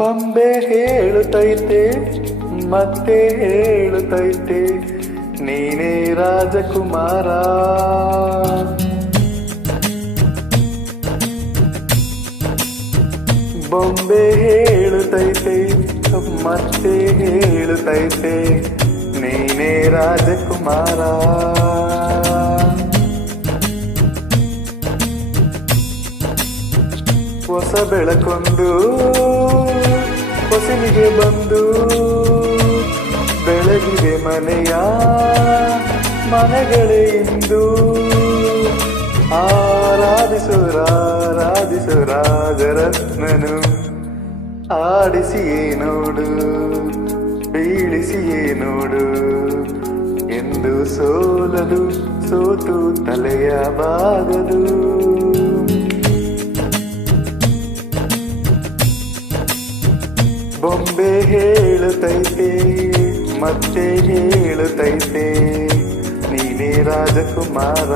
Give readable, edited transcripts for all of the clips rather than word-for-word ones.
ಬೊಂಬೆ ಹೇಳುತ್ತೈತೆ ಮತ್ತೆ ಹೇಳುತ್ತೈತೆ ನೀನೇ ರಾಜಕುಮಾರ. ಬೊಂಬೆ ಹೇಳುತ್ತೈತೆ ಮತ್ತೆ ಹೇಳುತ್ತೈತೆ ನೀನೇ ರಾಜಕುಮಾರ. ಹೊಸ ಬೆಳಕೊಂದು ಹೊಸನಿಗೆ ಬಂದು ಬೆಳಗಿದೆ ಮನೆಯ ಮನೆಗಳೇ ಇಂದು. ಆರಾಧಿಸು ರಾಜರತ್ನನು ಆಡಿಸಿಯೇ ನೋಡು ಬೀಳಿಸಿಯೇ ನೋಡು ಎಂದು ಸೋಲದು ಸೋತು ತಲೆಯ ಬಾಗದು. ಬೊಂಬೆ ಹೇಳುತ್ತೈತೆ ಮತ್ತೆ ಹೇಳುತ್ತೈತೆ ನೀನೇ ರಾಜಕುಮಾರ.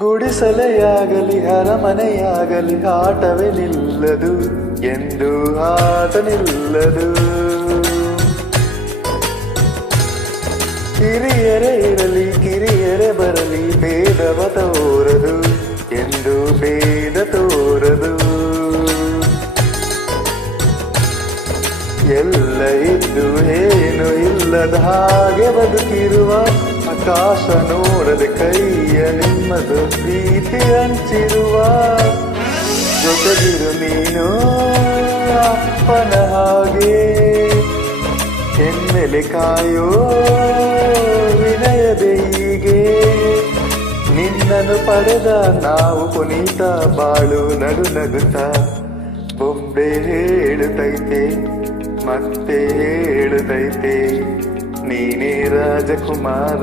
ಗುಡಿಸಲೆಯಾಗಲಿ ಅರಮನೆಯಾಗಲಿ ಆಟವೇ ನಿಲ್ಲದು ಎಂದು ಆಟ ನಿಲ್ಲದು. ಹಿರಿಯರೇ ಇರಲಿ ಕಿರಿಯರೇ ಬರಲಿ ಭೇದವ ತೋರದು ಎಂದು ಭೇದ ತೋರದು. ಎಲ್ಲ ಇದ್ದು ಏನು ಇಲ್ಲದ ಹಾಗೆ ಬದುಕಿರುವ ಆಕಾಶ ನೋಡದೆ ಕೈಯ ನಿಮ್ಮದು ಪ್ರೀತಿ ಹಂಚಿರುವ. ಜೊತೆಗಿರು ನೀನು ಅಪ್ಪನ ಹಾಗೆ ಎನ್ನೆಲೆ ಕಾಯೋ ವಿನಯದೆ ಹೀಗೆ. ನಿನ್ನನ್ನು ಪಡೆದ ನಾವು ಪುನೀತ ಬಾಳು ನಗು ನಗುತ್ತ. ಬೊಂಬೆ ಹೇಳುತ್ತೈತೆ ಮತ್ತೆ ಹೇಳುತ್ತೈತೆ ನೀನೇ ರಾಜಕುಮಾರ.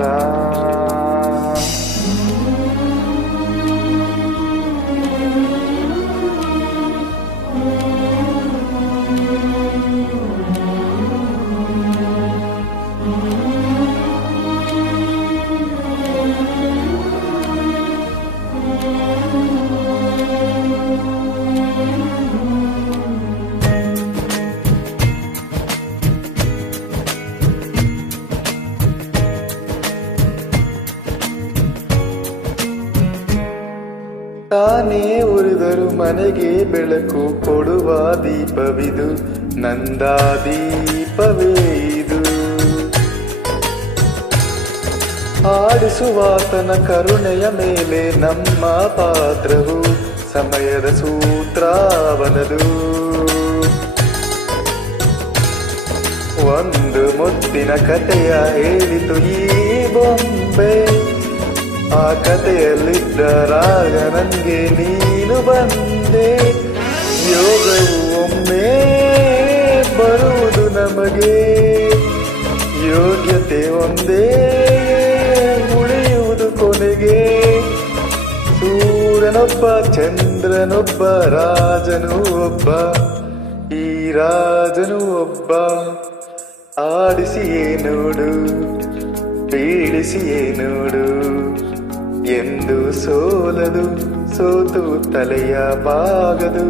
ತಾನೇ ಉರಿದರು ಮನೆಗೆ ಬೆಳಕು ಕೊಡುವ ದೀಪವಿದು ನಂದ ದೀಪವೇ ಇದು. ಆಡಿಸುವಾತನ ಕರುಣೆಯ ಮೇಲೆ ನಮ್ಮ ಪಾತ್ರವು ಸಮಯದ ಸೂತ್ರವನದು. ಒಂದು ಮುತ್ತಿನ ಕಥೆಯ ಹೇಳಿತು ಈ ಬೊಂಬೆ. ಆ ಕಥೆಯಲ್ಲಿದ್ದ ರಾಗ ನನಗೆ ನೀನು ಬಂದೆ. ಯೋಗವು ಒಮ್ಮೆ ಬರುವುದು ನಮಗೆ, ಯೋಗ್ಯತೆ ಒಂದೇ ಉಳಿಯುವುದು ಕೊನೆಗೆ. ಸೂರ್ಯನೊಬ್ಬ ಚಂದ್ರನೊಬ್ಬ ರಾಜನು ಒಬ್ಬ, ಈ ರಾಜನು ಒಬ್ಬ. ಆಡಿಸಿಯೇ ನೋಡು ಬೀಳಿಸಿಯೇ ನೋಡು ಎಂದು ಸೋಲದು ಸೋತು ತಲೆಯ ಬಾಗದು.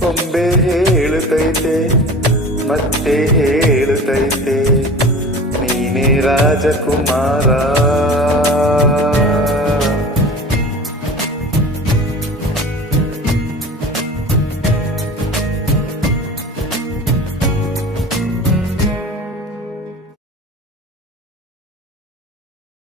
ಬೊಂಬೆ ಹೇಳುತ್ತೈತೆ ಮತ್ತೆ ಹೇಳುತ್ತೈತೆ ನೀನೇ ರಾಜಕುಮಾರ.